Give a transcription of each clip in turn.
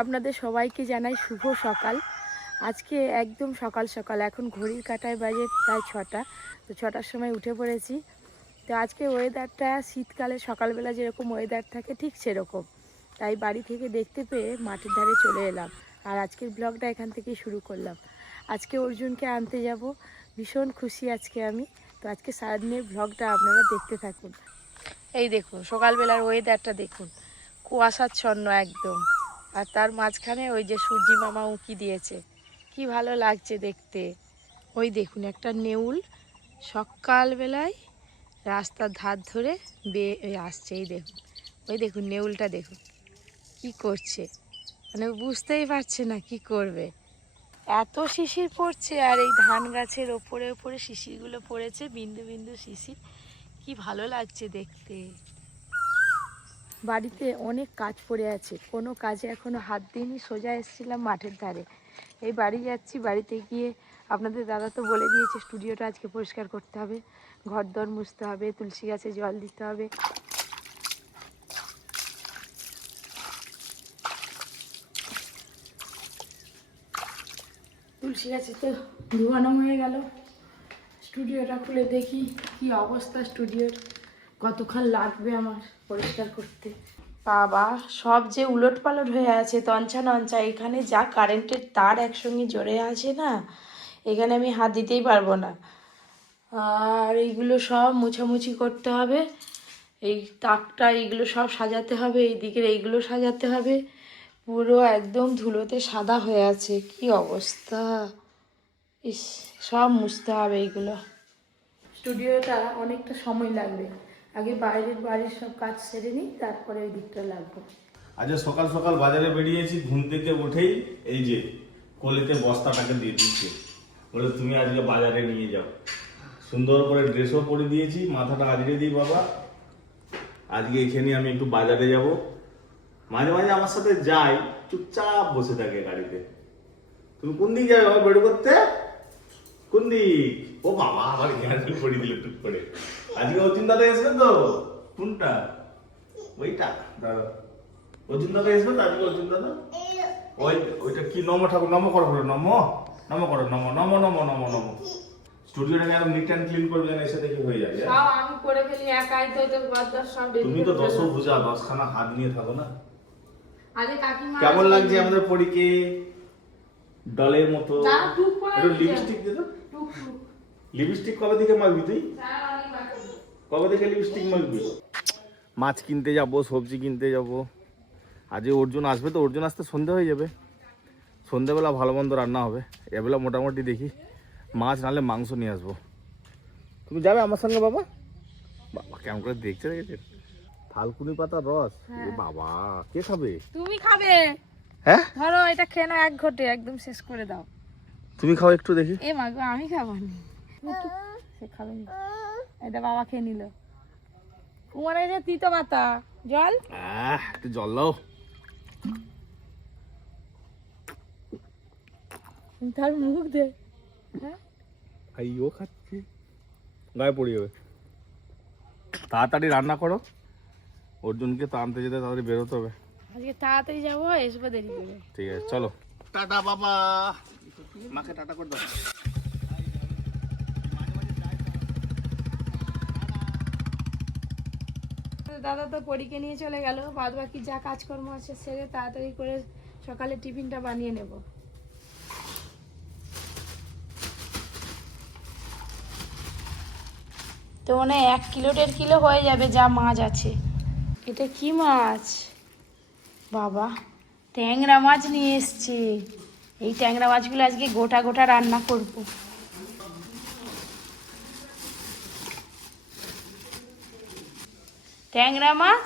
আপনাদের সবাইকে জানাই শুভ সকাল। আজকে একদম সকাল সকাল, এখন ঘড়ির কাঁটায় বাজে প্রায় 6টা। তো 6টার সময় উঠে পড়েছি। তো আজকে ওয়েদারটা শীতকালে সকালবেলা যেরকম ওয়েদার থাকে ঠিক সেরকম, তাই বাড়ি থেকে দেখতে পেয়ে মাঠের ধারে চলে এলাম। আর আজকের ব্লগটা এখান থেকেই শুরু করলাম। আজকে অর্জুনকে আনতে যাব, ভীষণ খুশি আজকে আমি। তো আজকে সারাদিনের ব্লগটা আপনারা দেখতে থাকুন। এই দেখুন সকালবেলার ওয়েদারটা দেখুন, কুয়াশাচ্ছন্ন একদম। আর তার মাঝখানে ওই যে সূর্যি মামা উঁকি দিয়েছে, কি ভালো লাগছে দেখতে। ওই দেখুন একটা নেউল সকালবেলায় রাস্তার ধার ধরে বেয়ে আসছে। এই দেখুন, ওই দেখুন নেউলটা দেখুন কি করছে, মানে বুঝতেই পারছে না কি করবে। এত শিশির পড়ছে, আর এই ধান গাছের ওপরে ওপরে শিশিরগুলো পড়েছে, বিন্দু বিন্দু শিশির, কি ভালো লাগছে দেখতে। বাড়িতে অনেক কাজ পড়ে আছে, কোনো কাজে এখনো হাত দিইনি। সোজা এসেছিলাম মাঠের ধারে, এই বাড়ি যাচ্ছি। বাড়িতে গিয়ে আপনাদের দাদা তো বলে দিয়েছে স্টুডিওটা আজকে পরিষ্কার করতে হবে, ঘর দর মুছতে হবে, তুলসী গাছে জল দিতে হবে। তুলসী গাছে তো ধোয়ানো হয়ে গেল। স্টুডিওটা খুলে দেখি কি অবস্থা স্টুডিওর, কতক্ষণ লাগবে আমার পরিষ্কার করতে। বাবা, সব যে উলট পালট হয়ে আছে, তঞ্চা নঞ্চা। এখানে যা কারেন্টের তার একসঙ্গে জড়ে আছে না, এখানে আমি হাত দিতেই পারবো না। আর এইগুলো সব মুছামুছি করতে হবে, এই তাকটা এইগুলো সব সাজাতে হবে, এইদিকের এইগুলো সাজাতে হবে। পুরো একদম ধুলোতে সাদা হয়ে আছে, কি অবস্থা। ইস, সব মুছতে হবে এইগুলো। স্টুডিওটা অনেকটা সময় লাগবে, আগে বাইরের বাড়ির সব কাজ সেরে নিই, তারপরে ওই দিকটা লাগবে। আজ সকাল সকাল বাজারে বেরিয়েছি, ঘুম থেকে উঠেই এই যে কোলেতে বস্তাটাকে দিয়ে দিচ্ছে, বলে তুমি আজকে বাজারে নিয়ে যাও। সুন্দর করে ড্রেসও পরে দিয়েছি, মাথাটা আজকে দিই বাবা, আজকে এখানে আমি একটু বাজারে যাব। মাঝে মাঝে আমার সাথে যাই, চুপচাপ বসে থাকে গাড়িতে। তুমি কোন দিক যাবে বাবা বের করতে? কোন দিক? ও বাবা, আমার জ্ঞান পড়ে দিল টুক করে। আজকে অর্জুন দাদা এসবে তো? কোনটা? ওইটা দাদা, অর্জুন দাদা এসবে তো আজকে? অর্জুন দাদা ওইটা কি? নম ঠাকুর, নম করো, নম নম করো, নম নম নম নম নম। স্টুডিওটাকে একদম নিট অ্যান্ড ক্লিন করবে, জানেন এসে দেখি হয়ে যায়। সব আমি করে ফেলি একাই, তো তো বাজার সব রেডি। তুমি তো 10 ভুজা 10খানা হাত নিয়ে থাকো না। আরে কাকিমা কেমন লাগছে আমাদের পরীকে? ডলের মতো। না টুক করে একটু লিপস্টিক দে তো। টুক টুক লিপস্টিক কবে থেকে মাখবি তুই? সারানি বাকি। কবে থেকে লিপস্টিক মাখবি? মাছ কিনতে যাব, সবজি কিনতে যাব। আজকে অর্জুন আসবে, তো অর্জুন আসতে সন্ধে হয়ে যাবে। সন্ধেবেলা ভালো মন্দ রান্না হবে। এবেলা মোটামুটি দেখি মাছ নাহলে মাংস নিয়ে আসবো। তুমি যাবে আমার সঙ্গে বাবা? বাবা কেমন করে দেখছে রেখেছে। থালকুনি পাতার রস, এ বাবা কে খাবে? তুমি খাবে? হ্যাঁ ধরো এটা খেয়ে নাও, এক ঘটে একদম শেষ করে দাও। তুমি খাও একটু দেখি। এ মা গো, আমি খাবো না, সে খাবে না। এটা বাবা খেয়ে নিল। তোমার এই যে তিতো পাতা, জল একটু জল দাও। তার মুখ দে। হ্যাঁ আইও খাচ্ছি, গায়ে পড়ে যাবে। তাড়াতাড়ি রান্না করো, অর্জুনকে তো আনতে যেতে তাড়াতাড়ি বেরোতে হবে। আজকে তাড়াতাড়ি যাবো, এসবো দেরি করে। ঠিক আছে চলো, টাটা বাবা। মাকে টাটা করে দাও। দাদা তো পরীকে নিয়ে চলে গেল, বাদ বাকি যা কাজকর্ম আছে সেরে তাড়াতাড়ি করে সকালে টিফিনটা বানিয়ে নেব। তো মানে 1 কিলো 1.5 কিলো হয়ে যাবে যা মাছ আছে। এটা কি মাছ বাবা? ট্যাংরা মাছ নিয়ে এসছে। এই ট্যাংরা মাছগুলো আজকে গোটা গোটা রান্না করব। ট্যাংরা মাছ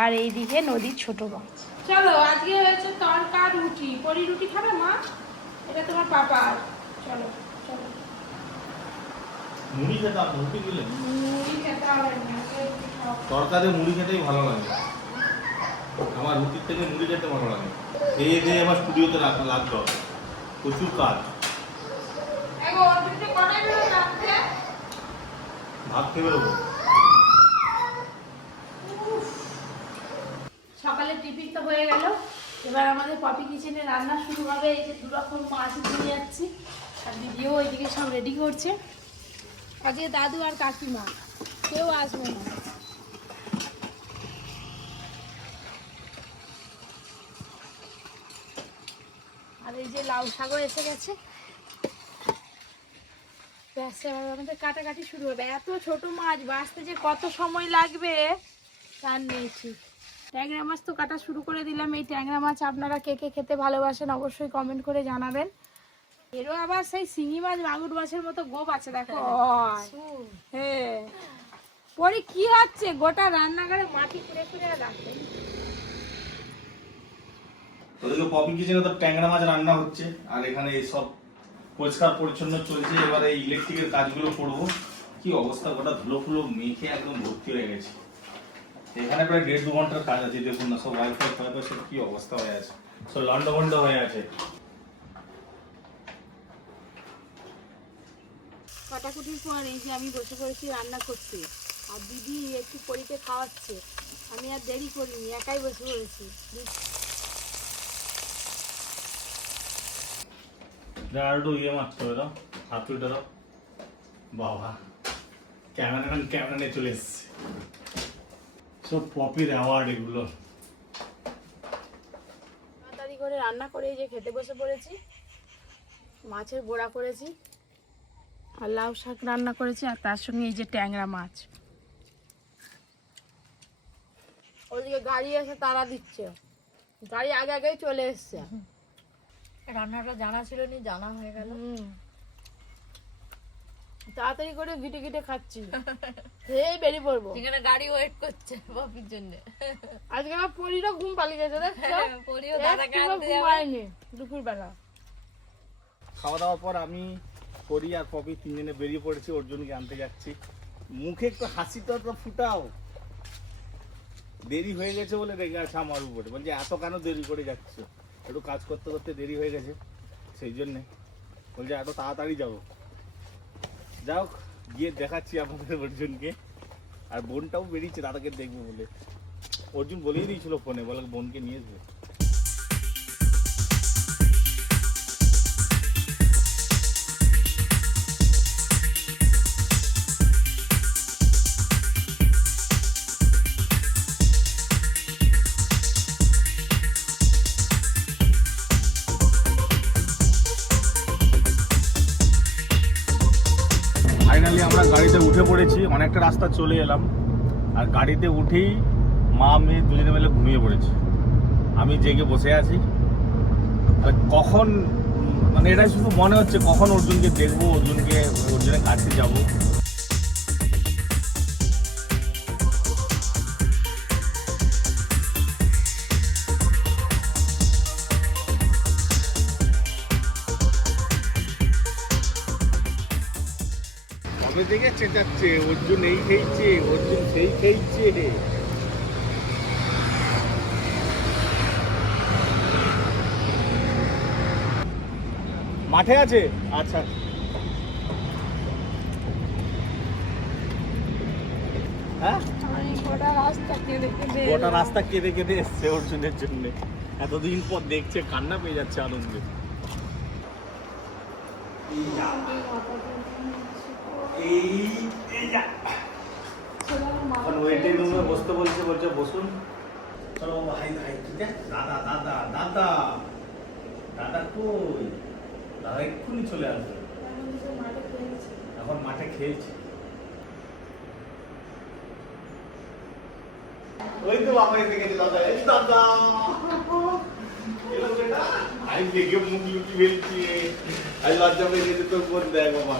আর এইদিকে নদীর ছোট মাছ। চলো আজকে হয়েছে তরকা রুটি। পরি রুটি খাবে মা? এটা তোমার পাপার। চলো চলো। মুড়ি খেতাম, রুটি দিলে মুড়ি খেতে হবে না, রুটি খাও। তরকারি মুড়ি খেতেই ভালো লাগে আমার, রুটির থেকে মুড়ি খেতে ভালো লাগে। খেয়ে দিয়ে আমার স্টুডিওতে লাগতে হবে, প্রচুর কাজ। ভাত খেয়ে বেরোবো। সকালে টিফিন তো হয়ে গেল, এবার আমাদের পপি কিচেনে রান্না শুরু হবে। এই যে 2 রকম মাছ নিয়ে যাচ্ছি, আর দিদিও ওইদিকে সব রেডি করছে। আজকে দাদু আর কাকিমা কেউ আসবে না। আর এই যে লাউ শাকও এসে গেছে। ব্যাস এবার আমাদের কাটাকাটি শুরু হবে। এত ছোট মাছ বাছতে যে কত সময় লাগবে তার নেই ঠিক। ট্যাংরা মাছ তো কাটা শুরু করে দিলাম। এই ট্যাংরা মাছ আপনারা কে কে খেতে ভালোবাসেন অবশ্যই কমেন্ট করে জানাবেন। এরও আবার সেই শিঙি মাছ মাগুর মাছের মতো গোপ আছে দেখো। হ্যাঁ পরে কি হচ্ছে, গোটা রান্নাঘরে মাটি খুঁড়ে খুঁড়ে রাখবেন। ওদিকে পপি কিচেনে তো ট্যাংরা মাছ রান্না হচ্ছে, আর এখানে এই সব পরিষ্কার পরিচ্ছন্ন চলছে। এবারে ইলেকট্রিকের কাজগুলো করবো। কি অবস্থা, গোটা ধুলো ফুলো মেখে একদম ভর্তি হয়ে গেছে। এখানে প্রায় 1.5-2 ঘন্টার কাজ আছে। দেখুন না, সব ওয়াইফাই ফাইফাই সব কি অবস্থা হয়ে আছে, সব লন্ডভন্ড হয়ে আছে। কাটাকুটির পর এই যে আমি বসে পড়েছি রান্না করতে, আর দিদি একটু পরীকে খাওয়াচ্ছে। আমি আর দেরি করিনি, একাই বসে পড়েছি। আর একটু ইয়ে মারতে হবে, দাও হাত তুলতে দাও। বাবা ক্যামেরা নিয়ে চলে এসছে। সব পপির অ্যাওয়ার্ড এগুলো। তাড়াতাড়ি করে রান্না করে এই যে খেতে বসে পড়েছি। মাছের বড়া করেছি আর লাউ শাক রান্না করেছি, আর তার সঙ্গে এই যে ট্যাংরা মাছ। ওদিকে গাড়ি এসে তাড়া দিচ্ছে, গাড়ি আগে আগেই চলে এসছে। রান্নাটা জানা ছিল নি, জানা হয়ে গেল। তাড়াতাড়ি করে গিটে গিটে খাচ্ছি, এই বেরিয়ে পড়বো। এখানে গাড়ি ওয়েট করছে পপির জন্য। আজকে আমার পরিরও ঘুম পালিয়ে গেছে, পরিও দাদাকে আনতে যাবে। ঘুমায়নি দুপুর বেলা। খাওয়া দাওয়ার পর আমি পরি আর পপি 3 জনে বেরিয়ে পড়েছি অর্জুনকে আনতে যাচ্ছি। মুখে একটু হাসি তো ফুটাও। দেরি হয়ে গেছে বলে রেগে আছে আমার উপরে, বলছে এত কেন দেরি করে যাচ্ছ। একটু কাজ করতে করতে দেরি হয়ে গেছে, সেই জন্যে বলছে এত তাড়াতাড়ি যাবো। যাও গিয়ে দেখাচ্ছি আমাদের অর্জুনকে। আর বোনটাও বেরিয়েছে দাদাকে দেখবে বলে। অর্জুন বলেই দিয়েছিল ফোনে, বলে বোনকে নিয়ে আসবে। ফাইনালি আমরা গাড়িতে উঠে পড়েছি, অনেকটা রাস্তা চলে এলাম। আর গাড়িতে উঠেই মা মেয়ে দুজনে মিলে ঘুমিয়ে পড়েছি। আমি জেগে বসে আছি। আর কখন মানে এটাই শুধু মনে হচ্ছে কখন অর্জুনকে দেখবো, অর্জুনের কাছে যাবো। কবে থেকে চেঁচাচ্ছে অর্জুন এই খেয়েছে, অর্জুন সেই খেয়েছে। মাঠে আছে, আচ্ছা। হ্যাঁ গোটা রাস্তা কেঁদে কেঁদে এসছে অর্জুনের জন্য। এতদিন পর দেখছে, কান্না পেয়ে যাচ্ছে আনন্দে। এখন ওয়েটিং রুমে বসতে বলছে বসুন। চলো ভাই দাদা দাদা দাদা দাদা কই? দাদা এক্ষুনি চলে আসবে, এখন মাঠে খেলছে। ওই তো বাবা এসে গেছে। দাদা এই দাদা আমি দেখে মুখ লুকি ফেলছি। আমি লজ্জা পেয়ে গেছে তোর বোন। দেখ বাবা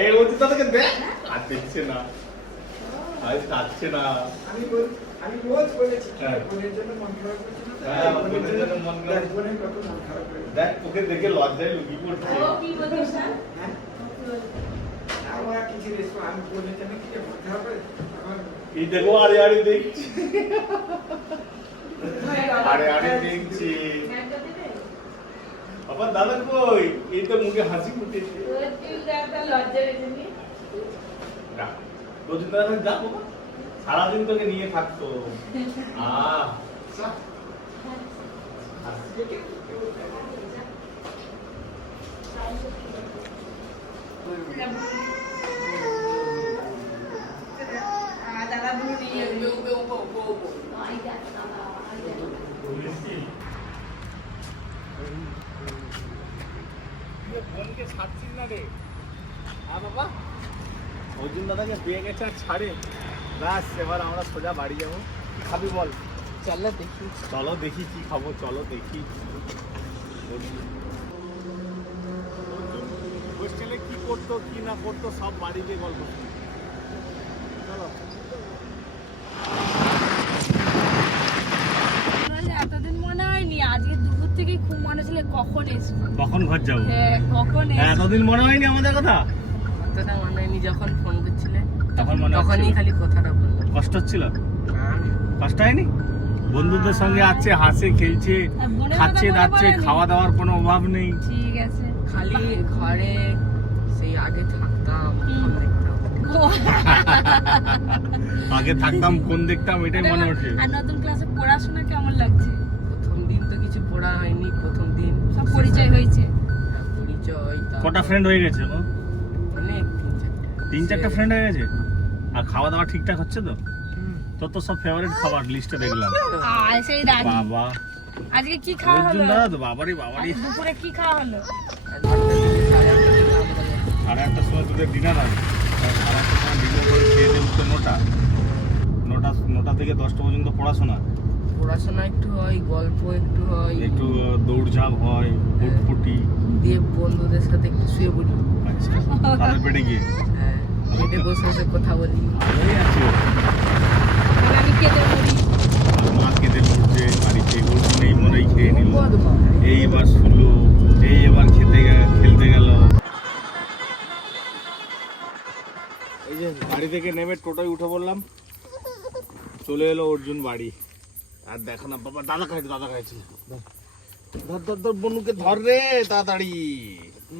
এই বলছি তাদেরকে দেখ, আর দেখছে না, আর থাকছে না। আমি রোজ বলেছি হ্যাঁ। বোনের জন্য মন খারাপ করছি না। হ্যাঁ, বোনের জন্য মন খারাপ। বোনের কত মন খারাপ করে। দেখ ওকে দেখে লজ্জায় লুকি পড়ছে। হ্যাঁ? আমার কিছু রেসপো আমি বোনের জন্য কি মন খারাপ করে আমার এই দেখো আরে আরে দেখছি, আরে আরে দেখছি। বাবা দাদা কই? এই তো মুখে হাসি ফুটেছে। রোজ দাদা যা বাবা, সারাদিন তোকে নিয়ে থাকতো। দাদা বুড়ো নিয়ে বোনকে ছাড়ছিস না রে। হ্যাঁ বাবা, অর্জুন দাদাকে পেয়ে গেছে আর ছাড়ে। ব্যাস, এবার আমরা সোজা বাড়ি যাবো। কি খাবি বল? চলো দেখি। চলো দেখি কি খাবো, চলো দেখি। হোস্টেলে কি করতো কি না করতো সব বাড়ি গিয়ে গল্প শুনি। চলো। এতদিন মনে হয়নি, আজকে দুপুর থেকে খুব মনে ছিল কখন এসবো। কখন ঘর যাবো? হ্যাঁ, কখন এতদিন মনে হয়নি আমাদের কথা? কথাটা মনে হয়নি যখন ফোন করছিলে, তখন মনে তখনই হচ্ছিল। খালি কথাটা বললাম। কষ্ট হচ্ছিল? কষ্ট হয়নি? বন্ধুদের সঙ্গে আছে, হাসে খেলছে, খাচ্ছে দাচ্ছে, খাওয়া দাওয়ার কোনো অভাব নেই। ঠিক আছে। খালি ঘরে সেই আগে থাকতাম, ফোন দেখতাম। আগে থাকতাম, ফোন দেখতাম, এটাই মনে হচ্ছে। আর নতুন ক্লাসে পড়াশোনা কেমন লাগছে? প্রথম দিন তো কিছু পড়া হয়নি, প্রথম দিন সব পরিচয় হয়েছে। পরিচয়। কটা ফ্রেন্ড হয়ে গেছে? অনেক, 3-4টা ফ্রেন্ড হয়ে গেছে। আর খাওয়া দাওয়া ঠিকঠাক হচ্ছে তো? তোর তো সব ফেভারিট খাবার লিস্টে দেখলাম। আর সেই রাত বাবা, আজকে কি খাওয়া অর্জুন হলো? দাদা তো বাবারই বাবারই। দুপুরে কি খাওয়া হলো? 8:30টার সময় তোদের ডিনার হবে। 8:30টার সময় ডিনার করে খেয়ে দিয়ে উঠতে 9টা থেকে 10টা পর্যন্ত পড়াশোনা। পড়াশোনা একটু হয়, গল্প একটু হয়, একটু দৌড়ঝাঁপ হয়, ফুটফুটি। দিয়ে বন্ধুদের সাথে একটু শুয়ে পড়ি। আচ্ছা, তাদের পেটে গিয়ে হ্যাঁ, পেটে বসে বসে কথা বলি। ভালোই আছে। এবার আমি খেতে বলি। মা খেতে পড়ছে বাড়িতে, অর্জুন এই মনেই খেয়ে নিল। বদমা। এই এবার শুলো, এই এবার খেলতে গেল। এই যে বাড়ি থেকে নেমে টোটোয় উঠে বললাম, চলে এলো অর্জুন বাড়ি। আর দেখো না বাবা, দাদা খাইছিল। ধর বনুকে ধর রে তাড়াতাড়ি।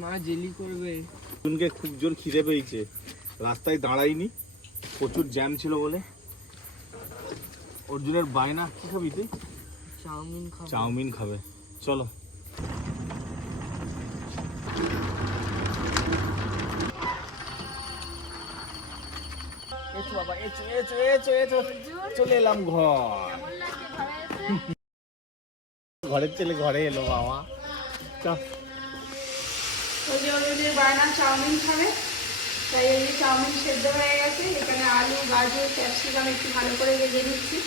মা জেলি করবে। অর্জুনকে খুব জোর খিদে পেয়েছে, রাস্তায় দাঁড়াইনি, প্রচুর জ্যাম ছিল বলে। অর্জুনের বায়না, কি খাবি তুই? চাউমিন খাবো। চাউমিন খাবে, চলো। এসো বাবা, এসো। চলে এলাম ঘর। ঘরের ছেলে ঘরে এলো বাবা। চল। ওই যে ওদের বায়না চাউমিন খাবে, তাই এই যে চাউমিন সেদ্ধ হয়ে গেছে। এখানে আলু, গাজর, ক্যাপসিকাম একটু ভালো করে ভেজে দিচ্ছি।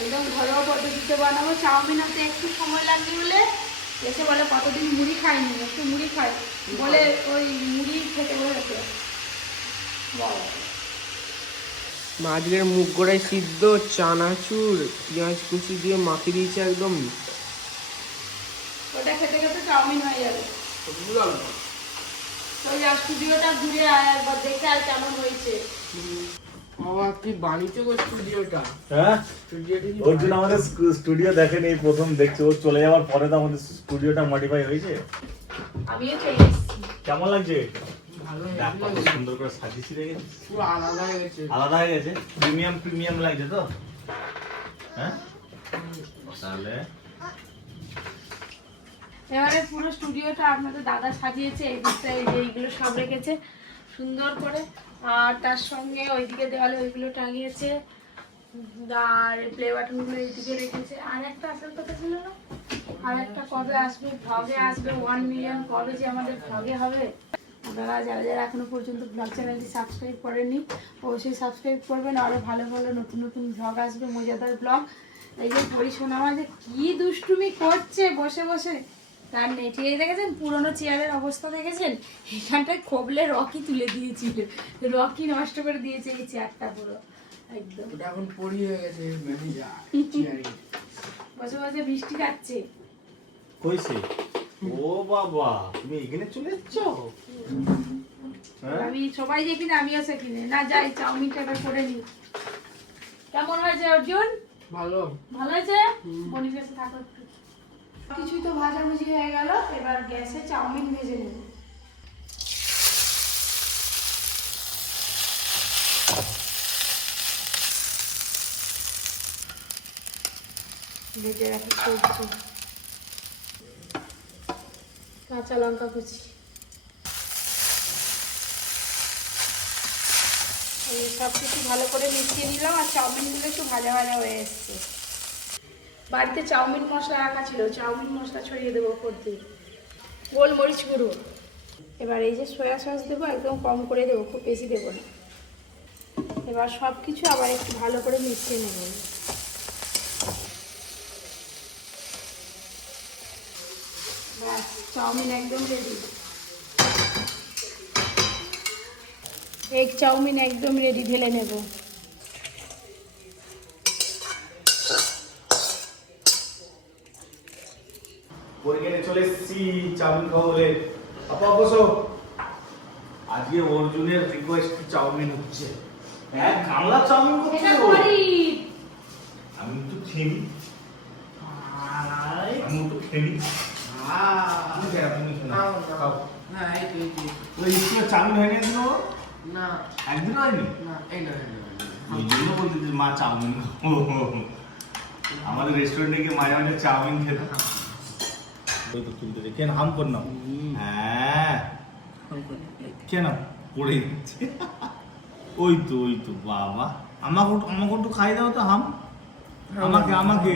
একদম ঘরোয়া পদ্ধতিতে বানাবো। চাউমিন হতে একটু সময় লাগবে বলে এসে বলে কতদিন মুড়ি খাইনি, একটু মুড়ি খাই বলে ওই মুড়ি খেতে বলেছে। আজকের মুগ গোড়ায় সিদ্ধ, চানাচুর, পেঁয়াজ কুচি দিয়ে মাখিয়ে দিয়েছে একদম। ওটা খেতে খেতে চাউমিন হয়ে যাবে। ওই যা স্টুডিওটা ঘুরে আয় একবার, দেখে আর কেমন হয়েছে। বাবা কি বানিয়েছো গো স্টুডিওটা? হ্যাঁ, স্টুডিওটা কি অর্জুন আমাদের স্টুডিও দেখেন, এই প্রথম দেখছে। ও চলে যাওয়ার পরে তো আমাদের স্টুডিওটা মডিফাই হয়েছে। আমিও চলে এসেছি। কেমন লাগছে? ভালো দেখ কত হয়েছে। সুন্দর করে সাজিয়েছি রেখেছিস। পুরো আলাদা হয়ে গেছে। আলাদা হয়ে গেছে, প্রিমিয়াম লাগছে তো। হ্যাঁ, তাহলে এবারে পুরো স্টুডিওটা আপনাদের দাদা সাজিয়েছে। এই দিকটা এই যে এইগুলো সব রেখেছে সুন্দর করে, আর তার সঙ্গে ওইদিকে দেওয়ালে ওইগুলো টাঙিয়েছে, আর প্লে বাটনগুলো এইদিকে রেখেছে। আর একটা আসল কথা ছিল না, আর একটা কবে আসবে, ভ্লগে আসবে 1 মিলিয়ন, কবে যে আমাদের ভ্লগে হবে। আপনারা যারা যারা এখনো পর্যন্ত ব্লগ চ্যানেলটি সাবস্ক্রাইব করেননি অবশ্যই সাবস্ক্রাইব করবেন। আরও ভালো ভালো নতুন নতুন ব্লগ আসবে, মজাদার ব্লগ। এই যে পরিশোনা যে কি দুষ্টুমি করছে বসে বসে, তার নেই। ঠিক আছে, দেখেছেন পুরোনো চেয়ারের অবস্থা দেখেছেন? এখানটায় খোবলে রকি তুলে দিয়েছিল, রকি নষ্ট করে দিয়েছে এই চেয়ারটা পুরো একদম। ওটা এখন পড়ি হয়ে গেছে ম্যানেজার চেয়ারে। বসে বসে বৃষ্টি যাচ্ছে। কইছে ও বাবা, তুমি এখানে চলে যাচ্ছো? হ্যাঁ, আমি সবাই যে কিনে আমিও সে কিনে না যাই। চাউমিনটা এবার করে নিই। কেমন হয়েছে অর্জুন? ভালো। ভালো হয়েছে? মনির কাছে থাকো একটু। কিছুই তো ভাজাভুজি হয়ে গেল, এবার গ্যাসে চাউমিন ভেজে নেব। ভেজে রাখি সবজি। কাঁচা লঙ্কা কুচি, এই সব কিছু ভালো করে মিশিয়ে নিলাম। আর চাউমিনগুলো একটু ভাজা ভাজা হয়ে এসছে। বাড়িতে চাউমিন মশলা রাখা ছিল, চাউমিন মশলা ছড়িয়ে দেবো উপর দিয়ে। গোলমরিচ গুঁড়ো, এবার এই যে সয়া সস দেবো, একদম কম করে দেবো, খুব বেশি দেবো না। এবার সব কিছু আবার একটু ভালো করে মিশিয়ে নেব। ব্যাস, চাউমিন একদম রেডি। এগ চাউমিন একদম রেডি, ঢেলে নেব। পরিখানে চলে এসেছি চাউমিন খাবো বলে। আপা বসো। আজকে অর্জুনের রিকোয়েস্ট চাউমিন হচ্ছে। হ্যাঁ, গামলা চাউমিন করছে ও। আমি একটু খেমি। আমি একটু খেমি। তুমি খেয়ে নাও, তুমি খেয়ে নাও। খাও। ওই স্কুলে চাউমিন হয়নি একদিনও? একদিন হয়নি? ওই জন্য বলতেছি মা চাউমিন খাবো। আমাদের রেস্টুরেন্টে গিয়ে মাঝে মাঝে চাউমিন খেতে। ওই তো তুলতে দে, কেন হাম কর নাও। হ্যাঁ, কেন পড়ে যাচ্ছে। ওই তো বাবা, আমাকে একটু খাই দাও তো হাম। আমাকে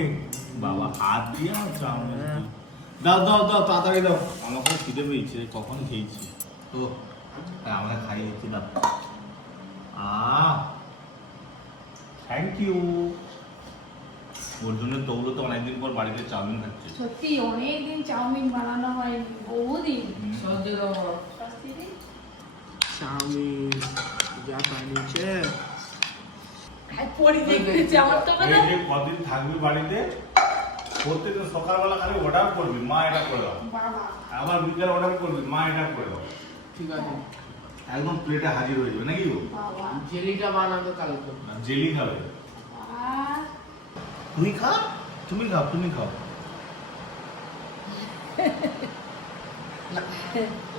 বাবা হাত দিয়ে চাউমিন দাও তাড়াতাড়ি দাও। আমাকে খিদে পেয়েছে, কখন খেয়েছি তো। আমাকে খাইয়ে দিচ্ছি, দাও। Thank you. ওর জন্য তৌলো তো অনেকদিন পর বাড়িতে চাউমিন খাচ্ছে। সত্যি অনেকদিন চাউমিন বানানো হয়নি, বহুদিন। চাউমিন যা বানিয়েছে এই যে কদিন থাকবি বাড়িতে, প্রত্যেকদিন সকালবেলা খালি অর্ডার করবি, মা এটা করে দাও। আবার বিকেলে অর্ডার করবি, মা এটা করে দাও। ঠিক আছে, একদম প্লেটে হাজির হয়ে যাবে নাকি গো? জেলিটা বানাতো কালকে। জেলি খাবে? তুমি খাও।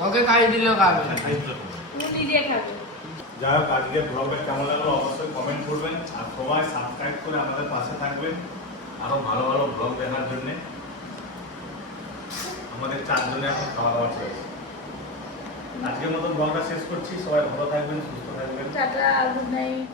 ওকে খাই দিলেও খাবে। যাই হোক, আজকে ব্লগটা কেমন লাগলো অবশ্যই কমেন্ট করবেন। আর সবাই সাবস্ক্রাইব করে আমাদের পাশে থাকবেন আরো ভালো ভালো ব্লগ দেখার জন্য। আমাদের 4 জনে এখন খাওয়া দাওয়া শেষ। আজকের মতো ব্লগটা শেষ করছি। সবাই ভালো থাকবেন, সুস্থ থাকবেন। Tata, good night.